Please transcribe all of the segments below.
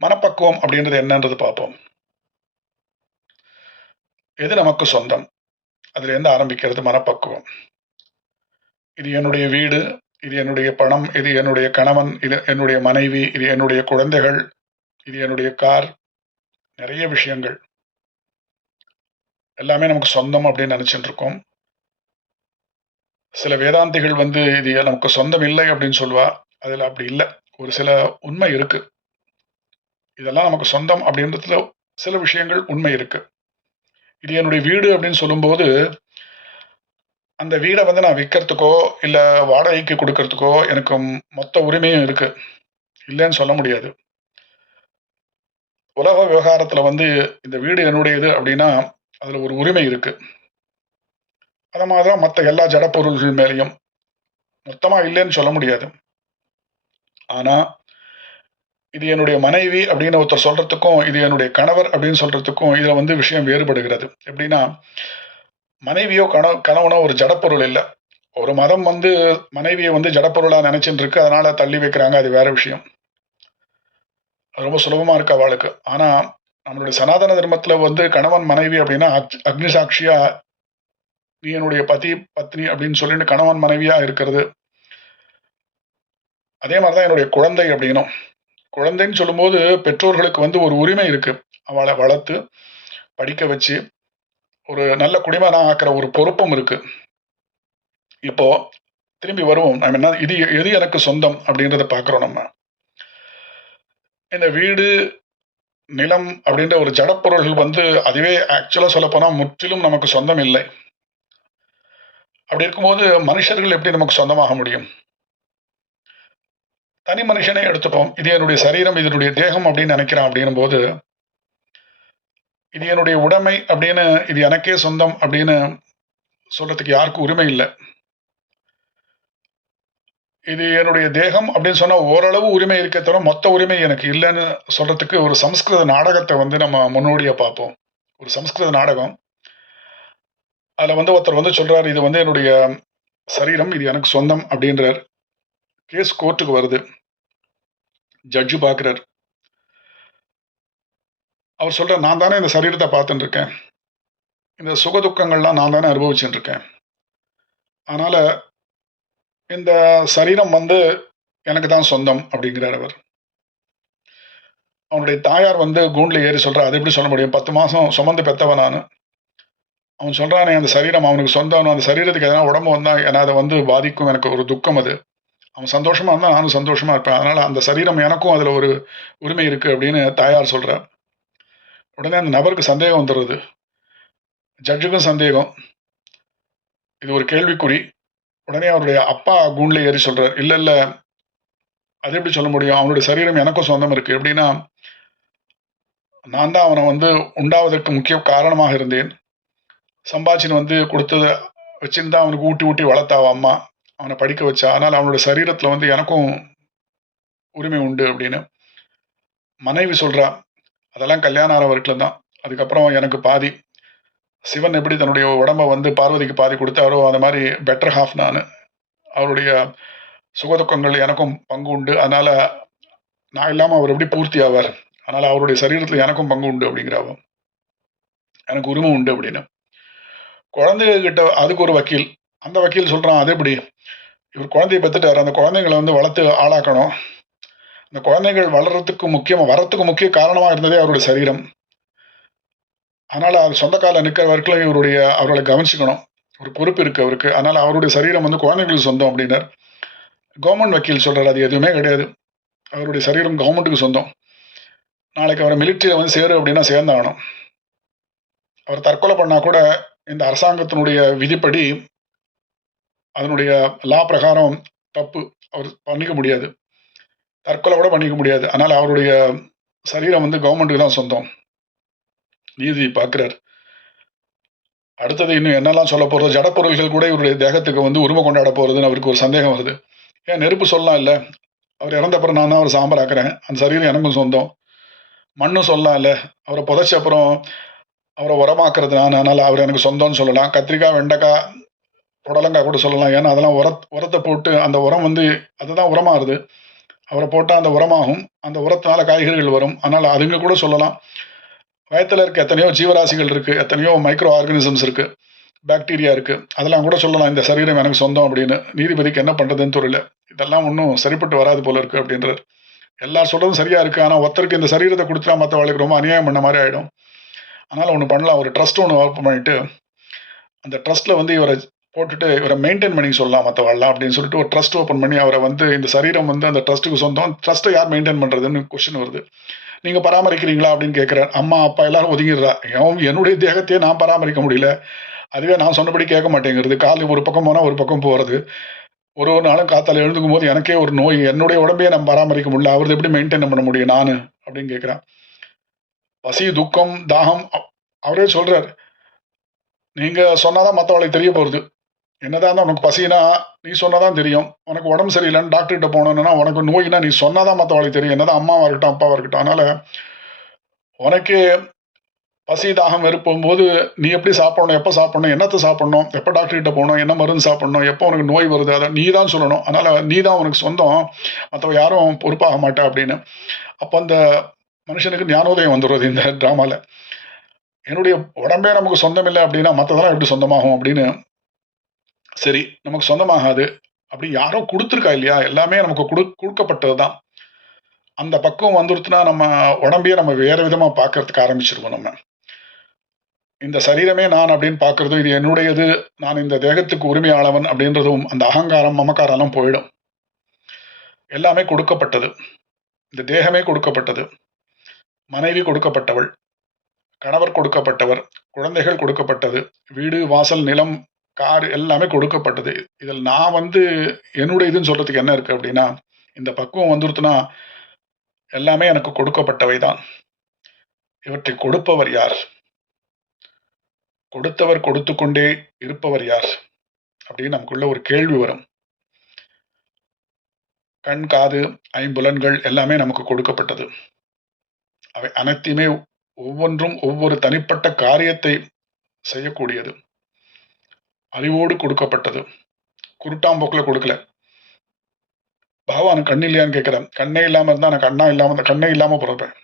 மனப்பக்குவம் அப்படின்றது என்னன்றது பார்ப்போம். எது நமக்கு சொந்தம்? அதுல இருந்து ஆரம்பிக்கிறது மனப்பக்குவம். இது என்னுடைய வீடு, இது என்னுடைய பணம், இது என்னுடைய கணவன், இது என்னுடைய மனைவி, இது என்னுடைய குழந்தைகள், இது என்னுடைய கார், நிறைய விஷயங்கள். எல்லாமே நமக்கு சொந்தம் அப்படின்னு நினைச்சுட்டு இருக்கோம். சில வேதாந்திகள் வந்து இது நமக்கு சொந்தம் இல்லை அப்படின்னு சொல்லுவா. அதுல அப்படி இல்ல. ஒரு சில உண்மை இருக்கு. இதெல்லாம் நமக்கு சொந்தம் அப்படின்றதுல சில விஷயங்கள் உண்மை இருக்கு. இது என்னுடைய வீடு அப்படின்னு சொல்லும்போது, அந்த வீட வந்து நான் விக்கிறதுக்கோ, இல்ல வாடகைக்கு குடுக்கறதுக்கோ எனக்கு மொத்த உரிமையும் இருக்கு. இல்லன்னு சொல்ல முடியாது. உலக விவகாரத்துல வந்து இந்த வீடு என்னுடையது அப்படின்னா, அதுல ஒரு உரிமை இருக்கு. அத மாதிரி தான் மத்த எல்லா ஜட பொருள்கள் மேலயும். மொத்தமா இல்லன்னு சொல்ல முடியாது. ஆனா, இது என்னுடைய மனைவி அப்படின்னு ஒருத்தர் சொல்றதுக்கும், இது என்னுடைய கணவர் அப்படின்னு சொல்றதுக்கும், இதுல வந்து விஷயம் வேறுபடுகிறது. எப்படின்னா, மனைவியோ, கணவனோ ஒரு ஜடப்பொருள் இல்ல. ஒரு மதம் வந்து மனைவிய வந்து ஜடப்பொருளா நெனச்சுட்டு இருக்கு. அதனால தள்ளி வைக்கிறாங்க. அது வேற விஷயம். அது ரொம்ப சுலபமா இருக்கு அவாளுக்கு. ஆனா, நம்மளுடைய சனாதன தர்மத்துல வந்து கணவன், மனைவி அப்படின்னா, அக்னி சாட்சியா நீ என்னுடைய பதி, பத்னி அப்படின்னு சொல்லிட்டு கணவன், மனைவியா இருக்கிறது. அதே மாரி தான் என்னுடைய குழந்தை அப்படின்னும். குழந்தைன்னு சொல்லும்போது, பெற்றோர்களுக்கு வந்து ஒரு உரிமை இருக்கு. அவள வளர்த்து, படிக்க வச்சு, ஒரு நல்ல குடிமகனா ஆக்குற ஒரு பொறுப்பும் இருக்கு. இப்போ திரும்பி வருவோம். நம்ம என்ன இது எது எனக்கு சொந்தம் அப்படின்றத பார்க்கிறோம் நம்ம. இந்த வீடு, நிலம் அப்படின்ற ஒரு ஜடப்பொருள்கள் வந்து அதுவே ஆக்சுவலா சொல்லப்போனா முற்றிலும் நமக்கு சொந்தம் இல்லை. அப்படி இருக்கும்போது மனுஷர்கள் எப்படி நமக்கு சொந்தமாக முடியும்? தனி மனுஷனே எடுத்துப்போம். இது என்னுடைய சரீரம், இது என்னுடைய தேகம் அப்படின்னு நினைக்கிறான் அப்படின்னும்போது, இது என்னுடைய உடைமை அப்படின்னு, இது எனக்கே சொந்தம் அப்படின்னு சொல்றதுக்கு யாருக்கும் உரிமை இல்ல. இது என்னுடைய தேகம் அப்படின்னு சொன்னா ஓரளவு உரிமை இருக்கே தவிர, மொத்த உரிமை எனக்கு இல்லன்னு சொல்றதுக்கு ஒரு சமஸ்கிருத நாடகத்த வந்து நம்ம முன்னோடியா பார்ப்போம். ஒரு சமஸ்கிருத நாடகம். அதுல வந்து ஒருத்தர் வந்து சொல்றாரு, "இது வந்து என்னுடைய சரீரம். இது எனக்கு சொந்தம்" அப்படின்றார். கேஸ் கோர்ட்டுக்கு வருது. ஜட்ஜ் பார்க்கிறார். அவர் சொல்றார், "நான் தானே இந்த சரீரத்த பார்த்துன்னு இருக்கேன். இந்த சுக துக்கங்கள்லாம் நான் தானே அனுபவிச்சுட்டு இருக்கேன். அதனால இந்த சரீரம் வந்து எனக்கு தான் சொந்தம்" அப்படிங்கிறார் அவர். அவனுடைய தாயார் வந்து கூண்டுல ஏறி சொல்றா, "அது எப்படி சொல்ல முடியும்? 10 மாசம் சுமந்து பெத்தவன் நானு. அவன் சொல்றானே அந்த சரீரம் அவனுக்கு சொந்தம். அந்த சரீரத்துக்கு எதனா உடம்பு வந்தா என்ன அத வந்து பாதிக்கும். எனக்கு ஒரு துக்கம் அது. அவன் சந்தோஷமா இருந்தா நானும் சந்தோஷமா இருப்பேன். அதனால அந்த சரீரம் எனக்கும் அதுல ஒரு உரிமை இருக்கு" அப்படின்னு தாயார் சொல்றா. உடனே அந்த நபருக்கு சந்தேகம் வந்துருது. ஜட்ஜுக்கும் சந்தேகம். இது ஒரு கேள்விக்குறி. உடனே அவருடைய அப்பா கூண்டுல ஏறி சொல்றார், "இல்ல, இல்ல. அது எப்படி சொல்ல முடியும்? அவனுடைய சரீரம் எனக்கும் சொந்தம் இருக்கு. எப்படின்னா, நான் தான் அவன வந்து உண்டாவதற்கு முக்கிய காரணமாக இருந்தேன். சம்பாதிச்சுன்னு வந்து குடுத்தத வச்சுன்னு தான் அவனுக்கு ஊட்டி, ஊட்டி வளர்த்தா அவ அம்மா. அவன படிக்க வச்சா. அதனால அவனுடைய சரீரத்தில வந்து எனக்கும் உரிமை உண்டு" அப்படின்னு. மனைவி சொல்றா, "அதெல்லாம் கல்யாணம் ஆற வரைக்கும் தான். அதுக்கப்புறம் எனக்கு பாதி. சிவன் எப்படி தன்னுடைய உடம்ப வந்து பார்வதிக்கு பாதி குடுத்தாரோ, அந்த மாரி பெட்டர் ஹால்ஃப் நானு. அவருடைய சுகதுக்கங்கள் எனக்கும் பங்கு உண்டு. அதனால நான் இல்லாம அவர் எப்படி பூர்த்தி ஆவார்? அதனால அவருடைய சரீரத்தில எனக்கும் பங்கு உண்டு" அப்படிங்கிறா அவ. "எனக்கு உரிமை உண்டு" அப்படின்னு. குழந்தைக கிட்ட அதுக்கு ஒரு வக்கீல். அந்த வக்கீல் சொல்றான், "அது எப்படி? இவர் குழந்தைய பெத்துட்டாரு. அந்த குழந்தைங்கள வந்து வளர்த்து ஆளாக்கணும். அந்த குழந்தைகள் வளர்றதுக்கு வரத்துக்கு முக்கிய காரணமா இருந்ததே அவருடைய சரீரம். அதனால அது சொந்த கால்ல நிக்கிற வரைக்கும் அவர்கள கவனிச்சுக்கணும். ஒரு பொறுப்பு இருக்கு அவருக்கு. அதனால அவருடைய சரீரம் வந்து குழந்தைகளுக்கு சொந்தம்" அப்படின்னார். கவர்ன்மென்ட் வக்கீல் சொல்றாரு, "அது எதுவுமே கிடையாது. அவருடைய சரீரம் கவர்ன்மென்ட்க்கு சொந்தம். நாளைக்கு அவர மிலிட்டரில வந்து சேரு அப்படின்னா சேர்ந்தாகணும். அவர் தற்கொலை பண்ணா கூட இந்த அரசாங்கத்தினுடைய விதிப்படி அதனுடைய லா பிரகாரம் தப்பு. அவர் பண்ணிக்க முடியாது. தற்கொலை கூட பண்ணிக்க முடியாது. அதனால அவருடைய சரீரம் வந்து கவர்ன்மென்ட்க்கு தான் சொந்தம்." நீதிபதி பார்க்கிறார். அடுத்தது இன்னும் என்னெல்லாம் சொல்லப் போறதோ, ஜடப்பொருள்கள் கூட இவருடைய தேகத்துக்கு வந்து உரிமை கொண்டாட போறதுன்னு அவருக்கு ஒரு சந்தேகம் வருது. ஏன் நெருப்பு சொல்லலாம் இல்ல? அவர் இறந்த அப்புறம் நான் தான் அவர சாம்பலாக்குறேன். அந்த சரீரம் எனக்கும் சொந்தம். மண்ணு சொல்லலாம் இல்ல? அவர புதைச்ச அப்புறம் அவர உரமாக்குறது நான். அதனால அவர் எனக்கு சொந்தம்னு சொல்லலாம். கத்திரிக்காய், வெண்டைக்காய், புடலங்காய் கூட சொல்லலாம். ஏன்னா அதெல்லாம் உரத்த போட்டு அந்த உரம் வந்து அதுதான் உரமாறுது. அவரை போட்டால் அந்த உரமாகும், அந்த உரத்தினால காய்கறிகள் வரும். ஆனால் அதுங்க கூட சொல்லலாம், வயத்தில் இருக்க எத்தனையோ ஜீவராசிகள் இருக்குது, எத்தனையோ மைக்ரோ ஆர்கானிசம்ஸ் இருக்குது, பாக்டீரியா இருக்குது, அதெல்லாம் கூட சொல்லலாம் இந்த சரீரம் எனக்கு சொந்தம் அப்படின்னு. நீதிபதிக்கு என்ன பண்ணுறதுன்னு தெரியல, இதெல்லாம் ஒன்றும் சரிப்பட்டு வராது போல இருக்குது அப்படின்றார். எல்லாரும் சொல்கிறதும் சரியாக இருக்குது, ஆனால் ஒருத்தருக்கு இந்த சரீரத்தை கொடுத்தா மற்றவர்களுக்கு ரொம்ப அநியாயம் பண்ண மாதிரி ஆகிடும். அதனால் ஒன்று பண்ணலாம், ஒரு ட்ரஸ்ட் ஒன்று ஓப்பன் பண்ணிவிட்டு அந்த ட்ரஸ்ட்டில் வந்து இவரை போட்டுட்டு இவரை மெயின்டைன் பண்ணி சொல்லலாம் மற்றவாழ்லாம் அப்படின்னு சொல்லிட்டு ஒரு ட்ரஸ்ட் ஓப்பன் பண்ணி அவரை வந்து இந்த சரீரம் வந்து அந்த ட்ரஸ்ட்டுக்கு சொந்தம், ட்ரஸ்ட்டை யார் மெயின்டைன் பண்ணுறதுன்னு கொஸ்டின் வருது. நீங்கள் பராமரிக்கிறீங்களா அப்படின்னு கேட்குறாரு. அம்மா அப்பா எல்லாரும் ஒதுங்கிடுறா. என்னுடைய தேகத்தையே நான் பராமரிக்க முடியல, அதுவே நான் சொன்னபடி கேட்க மாட்டேங்கிறது, காலையில் ஒரு பக்கம் போனால் ஒரு பக்கம் போகிறது, ஒரு நாளும் காத்தால எழுந்துக்கும் போது எனக்கே ஒரு நோய், என்னுடைய உடம்பையே நம்ம பராமரிக்க முடியல, அவரது எப்படி மெயின்டைன் பண்ண முடியும் நான் அப்படின்னு கேட்குறேன். பசி, துக்கம், தாகம் அவரே சொல்றாரு, நீங்க சொன்னாதான் மற்றவளுக்கு தெரிய போகிறது. என்னதான் உனக்கு பசினா நீ சொன்னாதான் தெரியும், உனக்கு உடம்பு சரியில்லைன்னு டாக்டர்கிட்ட போனோன்னா, உனக்கு நோயினா நீ சொன்னாதான் மற்றவளுக்கு தெரியும், என்னதான் அம்மாவா இருக்கட்டும் அப்பாவா இருக்கட்டும். அதனால உனக்கு பசி தாகம் போது நீ எப்படி சாப்பிடணும், எப்போ சாப்பிடணும், என்னத்தை சாப்பிடணும், எப்போ டாக்டர்கிட்ட போகணும், என்ன மருந்து சாப்பிடணும், எப்போ உனக்கு நோய் வருது, அதை நீ தான் சொல்லணும். அதனால் நீ தான் உனக்கு சொந்தம், மற்றவ யாரும் பொறுப்பாக மாட்டா அப்படின்னு. அப்போ அந்த மனுஷனுக்கு ஞானோதயம் வந்துடுறது இந்த ட்ராமாவில். என்னுடைய உடம்பே நமக்கு சொந்தம் இல்லை அப்படின்னா மற்றதெல்லாம் எப்படி சொந்தமாகும் அப்படின்னு. சரி, நமக்கு சொந்தமாகாது அப்படி யாரோ கொடுத்துருக்கா இல்லையா, எல்லாமே நமக்கு கொடுக்கப்பட்டது தான். அந்த பக்குவம் வந்துருச்சுன்னா நம்ம உடம்பையே நம்ம வேறு விதமாக பார்க்கறதுக்கு ஆரம்பிச்சிருக்கோம். நம்ம இந்த சரீரமே நான் அப்படின்னு பார்க்கறதும், இது என்னுடையது, நான் இந்த தேகத்துக்கு உரிமையாளவன் அப்படின்றதும், அந்த அகங்காரம் மமக்காரம்லாம் போயிடும். எல்லாமே கொடுக்கப்பட்டது. இந்த தேகமே கொடுக்கப்பட்டது, மனைவி கொடுக்கப்பட்டவள், கணவர் கொடுக்கப்பட்டவர், குழந்தைகள் கொடுக்கப்பட்டது, வீடு வாசல் நிலம் கார் எல்லாமே கொடுக்கப்பட்டது. இதில் நான் வந்து என்னுடைய இதுன்னு சொல்றதுக்கு என்ன இருக்கு அப்படின்னா, இந்த பக்குவம் வந்துருச்சுன்னா எல்லாமே எனக்கு கொடுக்கப்பட்டவை தான். இவற்றை கொடுப்பவர் யார், கொடுத்தவர் கொடுத்து கொண்டே இருப்பவர் யார் அப்படின்னு நமக்குள்ள ஒரு கேள்வி வரும். கண், காது, ஐம்புலன்கள் எல்லாமே நமக்கு கொடுக்கப்பட்டது. அவை அனைத்தையுமே ஒவ்வொன்றும் ஒவ்வொரு தனிப்பட்ட காரியத்தை செய்யக்கூடியது. அறிவோடு கொடுக்கப்பட்டது, குருட்டாம்போக்கில் கொடுக்கல. பகவான் கண் இல்லையான்னு கேட்கிறேன். கண்ணே இல்லாம இருந்தா நான் கண்ணே இல்லாம பிறப்பேன்,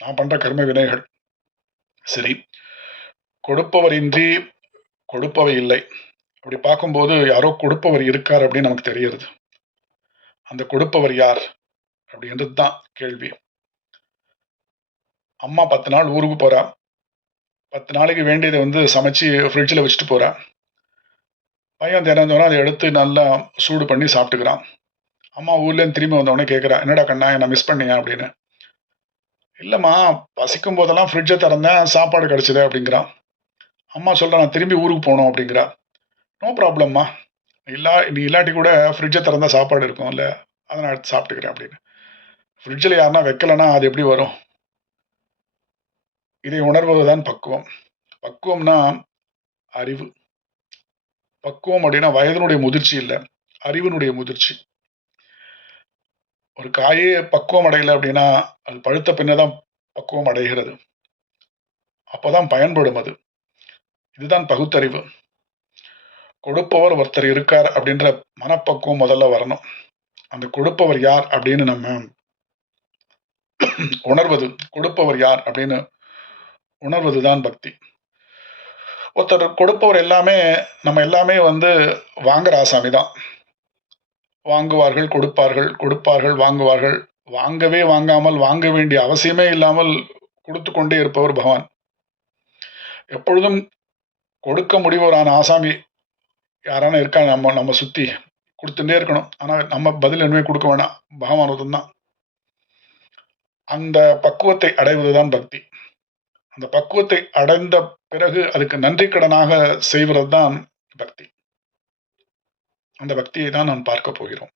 நான் பண்ற கர்ம வினைகள். சரி, கொடுப்பவர் இன்றி கொடுப்பவை இல்லை. அப்படி பார்க்கும்போது யாரோ கொடுப்பவர் இருக்கார் அப்படின்னு நமக்கு தெரியுது. அந்த கொடுப்பவர் யார் அப்படின்றது தான் கேள்வி. அம்மா 10 நாள் ஊருக்கு போறா, 10 நாளைக்கு வேண்டியதை வந்து சமைச்சு ஃப்ரிட்ஜில் வச்சுட்டு போறா. பையன் தினந்தோறும் அதை எடுத்து நல்லா சூடு பண்ணி சாப்பிட்டுக்கிறான். அம்மா ஊர்லேருந்து திரும்பி வந்தவொடனே கேட்குறா, என்னடா கண்ணா என்னை மிஸ் பண்ணியா அப்படின்னு. இல்லைம்மா, பசிக்கும் போதெல்லாம் ஃப்ரிட்ஜை திறந்தேன், சாப்பாடு கிடச்சிது அப்படிங்கிறான். அம்மா சொல்கிறா, நான் திரும்பி ஊருக்கு போகணும் அப்படிங்கிறா. நோ ப்ராப்ளம்மா, நீ இல்லாட்டி கூட ஃப்ரிட்ஜை திறந்தா சாப்பாடு இருக்கும்ல, அதை நான் எடுத்து சாப்பிட்டுக்கிறேன் அப்படின்னு. ஃப்ரிட்ஜில் யாருன்னா வைக்கலைன்னா அது எப்படி வரும்? இதை உணர்வதுதான் பக்குவம். பக்குவம்னா அறிவு. பக்குவம் அப்படின்னா வயதினுடைய முதிர்ச்சி இல்லை, அறிவினுடைய முதிர்ச்சி. ஒரு காயே பக்குவம் அடையலை அப்படின்னா அது பழுத்த பின்னதான் பக்குவம் அடைகிறது, அப்போதான் பயன்படும் அது. இதுதான் பகுத்தறிவு. கொடுப்பவர் ஒருத்தர் இருக்கார் அப்படின்ற மனப்பக்குவம் முதல்ல வரணும். அந்த கொடுப்பவர் யார் அப்படின்னு நம்ம உணர்வது, கொடுப்பவர் யார் அப்படின்னு உணர்வதுதான் பக்தி. ஒருத்தர் கொடுப்பவர் எல்லாமே நம்ம எல்லாமே வந்து வாங்குற ஆசாமி தான். வாங்குவார்கள், கொடுப்பார்கள், கொடுப்பார்கள், வாங்குவார்கள். வாங்கவே வாங்காமல், வாங்க வேண்டிய அவசியமே இல்லாமல் கொடுத்து கொண்டே இருப்பவர் பகவான். எப்பொழுதும் கொடுக்க முடிவரான ஆசாமி யாரான இருக்காங்க நம்ம சுத்தி, கொடுத்துட்டே இருக்கணும். ஆனால் நம்ம பதில் எதுவுமே கொடுக்க வேணாம், பகவான் தான். அந்த பக்குவத்தை அடைவதுதான் பக்தி. அந்த பக்குவத்தை அடைந்த பிறகு அதுக்கு நன்றி கடனாக செய்வது தான் பக்தி. அந்த பக்தியை தான் நாம் பார்க்க போகிறோம்.